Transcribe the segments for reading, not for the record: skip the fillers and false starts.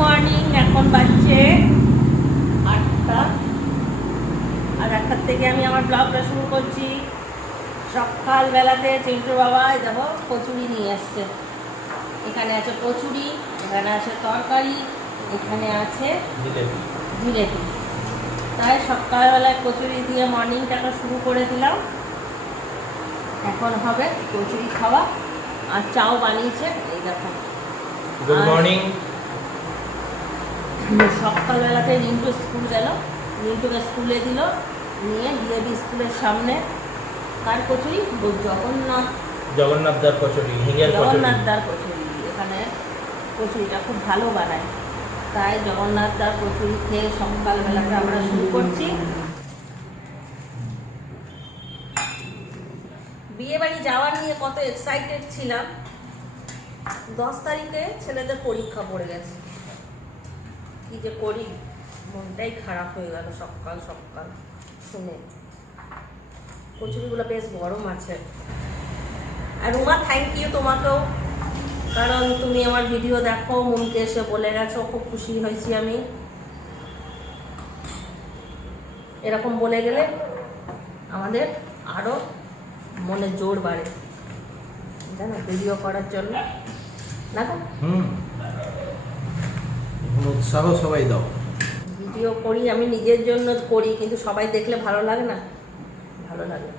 Morning. এখন বাজছে 8টা, আর 8টার থেকে আমি আমার ব্লগটা শুরু করছি। সকালবেলাতে চিন্টুর বাবা দেখো কচুরি নিয়ে এসছে। এখানে আছে কচুরি, এখানে আছে তরকারি, এখানে আছে জিলেপি। তাই সকালবেলায় কচুরি দিয়ে মর্নিংটাকে শুরু করে দিলাম। এখন হবে কচুরি খাওয়া, আর চাও বানিয়েছে এই দেখো। Good morning. সকালবেলাতে রিন্টু স্কুল গেল, রিন্টুকে স্কুলে দিল, নিয়ে ডিএবি স্কুলের সামনে কার কচুরি? জগন্নাথদার কচুরি, জগন্নাথদার কচুরি। এখানে কচুরিটা খুব ভালো বানায়, তাই জগন্নাথদার কচুরি খেয়ে সকালবেলাটা আমরা শুরু করছি। বিয়ে বাড়ি যাওয়া নিয়ে কত এক্সাইটেড ছিলাম। 10 তারিখে ছেলেদের পরীক্ষা পড়ে গেছে, কি যে করি, মনটাই খারাপ হয়ে গেল সকাল সকাল শুনে। কচুরিগুলো বেশ গরম আছে। আর রুমা, থ্যাংক ইউ তোমাকেও, কারণ তুমি আমার ভিডিও দেখো, মনকে এসে বলে গেছো, খুব খুশি হয়েছি আমি। এরকম বলে গেলে আমাদের আরো মনে জোর বাড়ে, জানো, ভিডিও করার জন্য। না তো উৎসাহ সবাই দাও। ভিডিও করি আমি নিজের জন্য করি, কিন্তু সবাই দেখলে ভালো লাগে না? ভালো লাগে।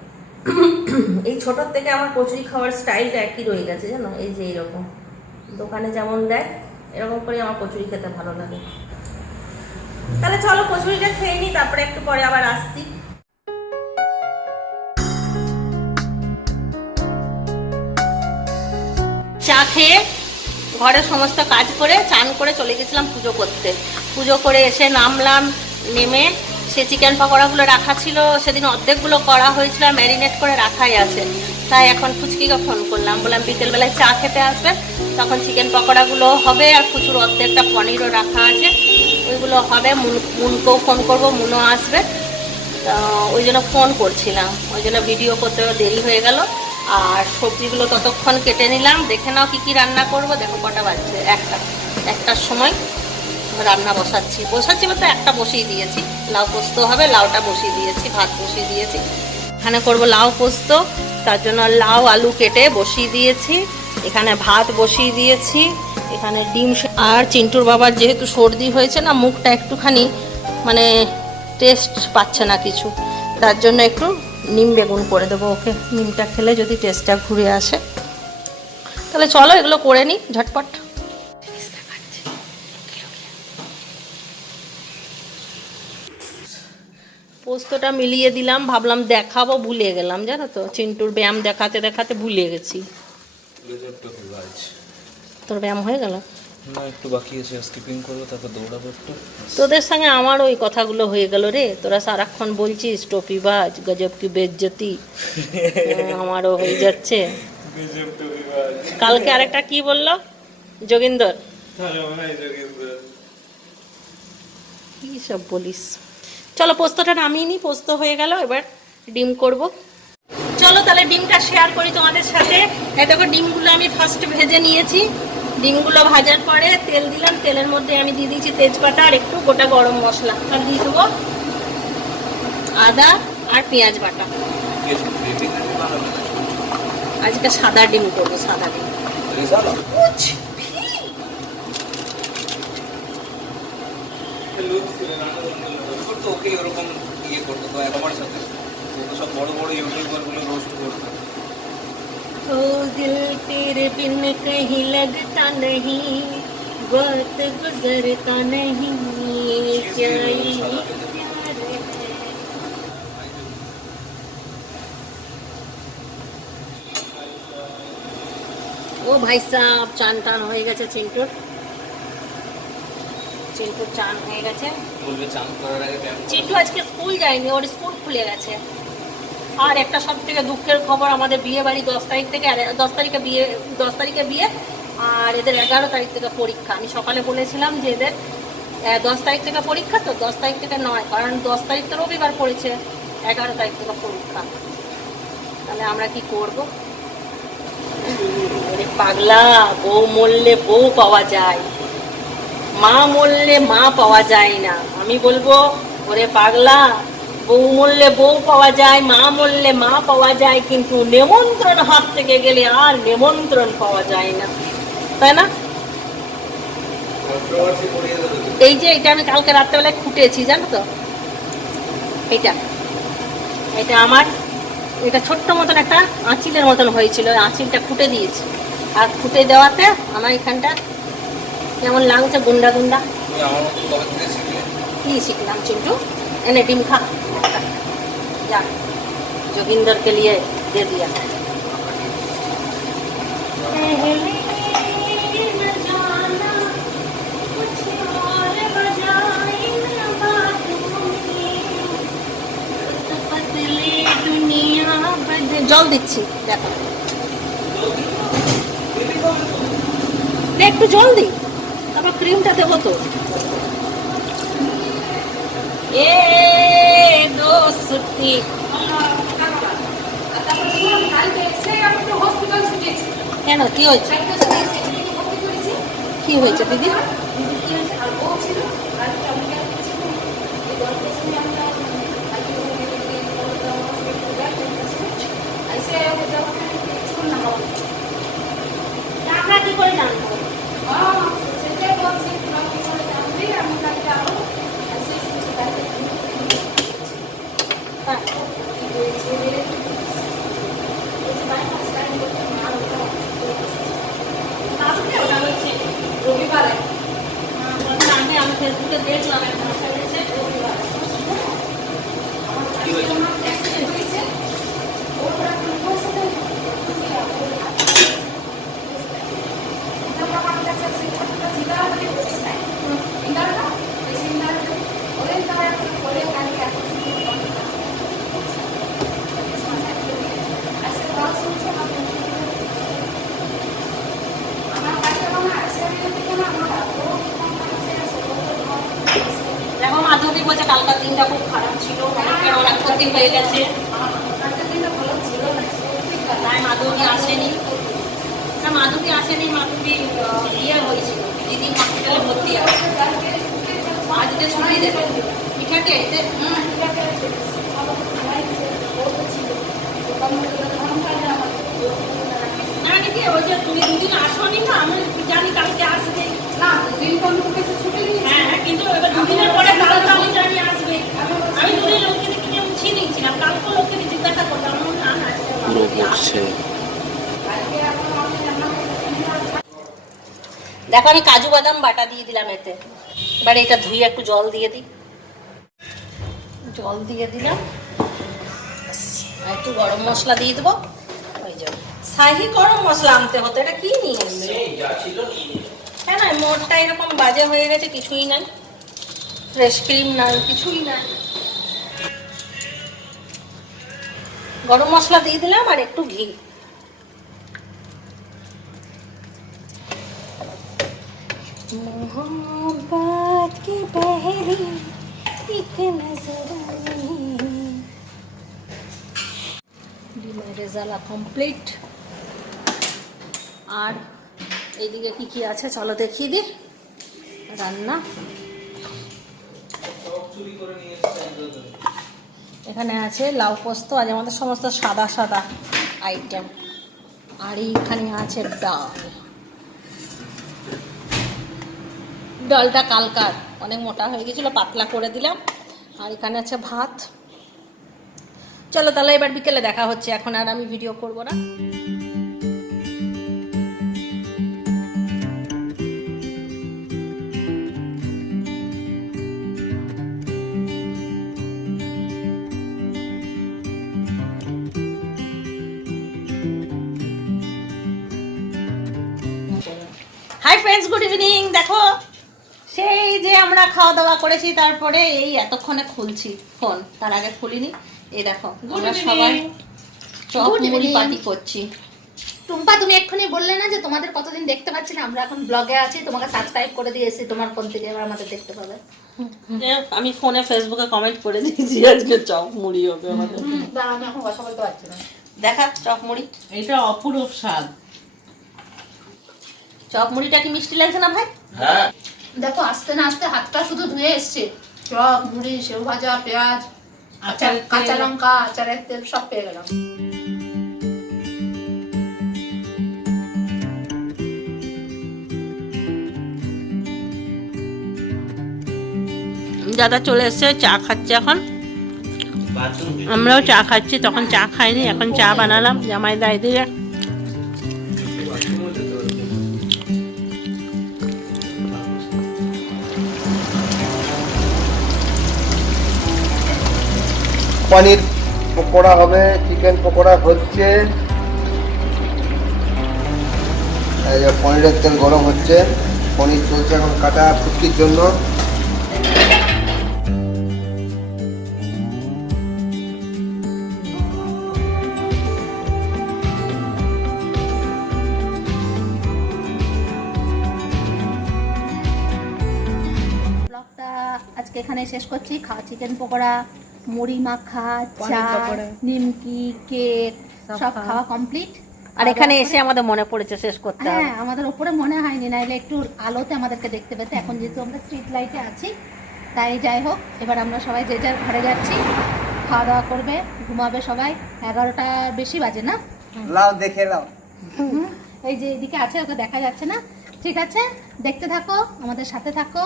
এই ছোটোর থেকে আমার কচুরি খাওয়ার স্টাইলটা একই রয়ে গেছে, জানো, এই যে এইরকম দোকানে যেমন দেয় এরকম করে আমার কচুরি খেতে ভালো লাগে। তাহলে চলো কচুরিটা খেয়ে নিই, তারপরে একটু পরে আবার আসছি। চা খেয়ে ঘরের সমস্ত কাজ করে চান করে চলে গেছিলাম পুজো করতে। পুজো করে এসে নামলাম, নেমে সে চিকেন পকোড়াগুলো রাখা ছিল, সেদিন অর্ধেকগুলো করা হয়েছিল, ম্যারিনেট করে রাখাই আছে। তাই এখন ফুচকিকে ফোন করলাম, বললাম বিকেলবেলায় চা খেতে আসবে, তখন চিকেন পকোড়াগুলো হবে, আর প্রচুর অর্ধেকটা পনিরও রাখা আছে, ওইগুলো হবে। মুনকেও ফোন করবো, মুনও আসবে। তা ওই জন্য ফোন করছিলাম, ওই জন্য ভিডিও করতেও দেরি হয়ে গেল। আর সবজিগুলো ততক্ষণ কেটে নিলাম। দেখে নাও কি কি রান্না করব। দেখো কটা বাজছে, 1টার সময় রান্না বসাচ্ছি বলতে একটা বসিয়ে দিয়েছি। লাউ পোস্ত হবে, লাউটা বসিয়ে দিয়েছি, ভাত বসিয়ে দিয়েছি। এখানে করব লাউ পোস্ত, তার জন্য লাউ আলু কেটে বসিয়ে দিয়েছি। এখানে ভাত বসিয়ে দিয়েছি, এখানে ডিম। আর চিন্টুর বাবার যেহেতু সর্দি হয়েছে না, মুখটা একটুখানি মানে টেস্ট পাচ্ছে না কিছু, তার জন্য একটু নিম বেগুন করে দেবো ওকে। নিমটা খেলে যদি টেস্টটা ঘুরে আসে। তাহলে চলো এগুলো করে নিই ঝটপট। পোস্তটা মিলিয়ে দিলাম, ভাবলাম দেখাবো, ভুলে গেলাম, জানো তো, চিন্টুর ব্যায়াম দেখাতে দেখাতে ভুলে গেছি। তোর ব্যায়াম হয়ে গেল? না, একটু বাকি আছে, স্কিপিং করবো, তারপর দৌড়াবো একটু। তোদের সঙ্গে আমার ওই কথাগুলো হয়ে গেল রে। তোরা সারাক্ষণ বলছিস টোপিবাজ, গজব কি বেজ্জতি, আমারও হয়ে যাচ্ছে। কালকে আরেকটা কি বললো যোগিন্দর, কি সব বলিস। চলো পোস্তটা নামিয়ে নি, পোস্ত হয়ে গেল, এবার ডিম করব। চলো তাহলে ডিমটা শেয়ার করি তোমাদের সাথে। এই দেখো ডিমগুলো আমি ফার্স্ট ভেজে নিয়েছি। ডিমগুলো ভাজার পরে তেল দিলাম, তেলের মধ্যে আমি দিয়ে দিয়েছি তেজপাতা আর একটু গোটা গরম মশলা, আর দিয়ে দেবো আদা আর পেঁয়াজ বাটা। আজকে সাদা ডিম করবো, সাদা ডিম। ওকে ওরকম ইয়ে করতো তো আমার সাথে, সব বড় বড় ইউটিউবার গুলো রোস্ট করতো। ओ दिल तेरे बिन कहीं लगता नहीं, वक्त गुजरता नहीं, क्या ये प्यार है। ओ भाई साहब, চান টান হয়ে গেছে চিন্টুর চান হয়ে গেছে। চিন্টু আজকে স্কুল যায়নি, ওর স্কুল খুলে গেছে। আর একটা সব থেকে দুঃখের খবর, আমাদের বিয়ে বাড়ি 10 তারিখে বিয়ে, আর এদের 11 তারিখ থেকে পরীক্ষা। আমি সকালে বলেছিলাম যে এদের 10 তারিখ থেকে পরীক্ষা, তো 10 তারিখ থেকে নয়, কারণ 10 তারিখ তো রবিবার পড়েছে, 11 তারিখ থেকে পরীক্ষা। তাহলে আমরা কি করব? পাগলা, বউ মরলে বউ পাওয়া যায়। মা মরলে মা পাওয়া যায় না। আমি বলবো ওরে পাগলা, বউ মরলে বউ পাওয়া যায়, মা মরলে মা পাওয়া যায়, কিন্তু নেমন্ত্রণ হাত থেকে গেলে আর নেমন্ত্রণ পাওয়া যায় না, তাই না? কন্ট্রোভার্সি করিয়ে দেবে তো। এই যে এটা আমি কালকে রাত্রেবেলায় খুঁটেছি, জানো তো? এটা এটা আমার, এটা ছোট্ট মতন একটা আঁচিলের মতন হয়েছিল, ওই আঁচিলটা খুঁটে দিয়েছি। আর খুঁটে দেওয়াতে আমার এখানটা কেমন লাগছে, গুন্ডা গুন্ডা। তুমি আমার মতো কবে থেকে শিখলে? কি শিখলাম চিন্টু? এনে ডিম খা, যা जोगिंदर के लिए दे दिया। জল দিচ্ছি, দেখো একটু জল দিই, তারপর ক্রিমটা দেবো তো। এ দোস্তি কেন, কি হয়েছে? কি হয়েছে দিদি? আমরা কি করে জানবো? রবিবারে আমি ফেসবুকে দেখলাম একটা রবিবার কি হয়েছে? দেখো মাধুরী বলছে কালকার দিনটা খুব খারাপ ছিল, অনেক ক্ষতি হয়ে গেছে, তাই মাধুরী আসেনি। না মাধুরী আসেনি, মাধুরী ইয়ে হয়েছিল, দিদি হসপিটালে ভর্তি আছে, আজকে ছুটি দেবে পিঠাকে। না দিদি ওই যে তুমি দুদিন আসোনি না, আমি জানি কালকে আসবে। না দুদিন হ্যাঁ হ্যাঁ, কিন্তু এবার দুদিনের পরে কালকে আমি জানি আসবে। আমি দুদিন লোককে দেখে উঠিয়ে নিয়েছিলাম, কালকে লোককে জিজ্ঞাসা করলাম, না না পুরো পড়ছে। দেখো আমি কাজু বাদাম বাটা দিয়ে দিলাম এতে। এবার এটা ধুয়ে একটু জল দিয়ে দিই, জল দিয়ে দিলাম, আর একটু গরম মশলা দিয়ে দেবো। ওই যে শাহি গরম মশলা আনতে হতো, এটা কি নিয়ে এসছে? হ্যাঁ না মোটটা এরকম বাজে হয়ে গেছে, কিছুই নাই, ফ্রেশ ক্রিম নাই, কিছুই নাই। গরম মশলা দিয়ে দিলাম আর একটু ঘি। मोहब्बत की पहली एक नजर ডিমের রেজালা কমপ্লিট। আর এইদিকে কি কি আছে চলো দেখিয়ে দিই। রান্না এখানে আছে লাউ পোস্ত, আজ আমাদের সমস্ত সাদা সাদা আইটেম। আর এইখানে আছে ডাল, ডালটা কালকার অনেক মোটা হয়ে গেছিল, পাতলা করে দিলাম। আর এখানে আছে ভাত। চলো তাহলে এবার বিকেলে দেখা হচ্ছে, এখন আর আমি ভিডিও করব না। Hi friends, good evening. দেখো সেই যে আমরা খাওয়া দাওয়া করেছি, তারপরে এই এতক্ষণে খুলছি ফোন, তার আগে খুলিনি। এই দেখো আমরা সবাই চপ মুড়ি পার্টি করছি। টুম্পা তুমি এক্ষুনি বললে না যে তোমাদের কতদিন দেখতে পাচ্ছি না, আমরা এখন ব্লগে আছি, তোমাকে সাবস্ক্রাইব করে দিয়েছি তোমার ফোন থেকে, এবার আমাদের দেখতে পাবে। আমি ফোনে ফেসবুকে কমেন্ট করে দিয়েছি আজকে চপ মুড়ি হবে আমাদের। দাঁড়াও, আমি এখন কথা বলতে পারছি না। দেখা চপ মুড়ি, এটা অপূরূপ স্বাদ। চপ মুড়িটা কি মিষ্টি লাগছে না ভাই? হ্যাঁ দেখো আসতে না আসতে হাতটা শুধু ধুয়ে এসছে। চপ, মুড়ি, সেও ভাজা, পেঁয়াজ, আচারের তেল। কাঁচা লঙ্কা, আচারের তেল সব পেয়ে গেলাম। দাদা চলে এসছে, চা খাচ্ছে এখন। আমরাও চা খাচ্ছি, তখন চা খাইনি, এখন চা বানালাম জামাই দাই দিয়ে। পনির পকোড়া হবে, চিকেন পকোড়া হচ্ছে। এই যে পনিরের তেল গরম হচ্ছে, পনির চলছে এখন কাটা ফুটকির জন্য। ব্লগটা আজকে এখানে শেষ করছি। খাওয়া চিকেন পকোড়া, মুড়ি মাখা, চা, নিমকি, কেক সব খাওয়া কমপ্লিট। আর এখানে এসে আমাদের মনে পড়েছে শেষ করতে হবে। হ্যাঁ, আমাদের উপরে মনে হয়নি, নাইলে একটু আলোতে আমাদেরকে দেখতে পেতে। এখন যেহেতু আমরা স্ট্রিট লাইটে আছি, তাই যাই হোক, এবার আমরা সবাই যে যার ঘরে যাচ্ছি, খাওয়া দাওয়া করবে, ঘুমাবে সবাই। 11টা বেশি বাজে না? লাও দেখে লাও। এই যে এদিকে আছে, ওকে দেখা যাচ্ছে না। ঠিক আছে, দেখতে থাকো, আমাদের সাথে থাকো।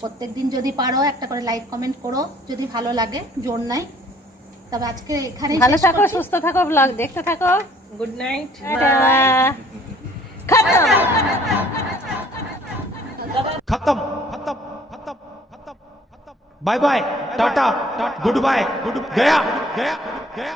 প্রত্যেকদিন যদি পারো একটা করে লাইক কমেন্ট করো, যদি ভালো লাগে, জোর নাই। তবে আজকে এখানেই ভালো শেষ থাকো, করছি। সুস্থ থাকো, ব্লগ দেখতে থাকো। Good night. খতম। खत्म खत्म खत्म खत्म bye bye tata good bye good गया गया गया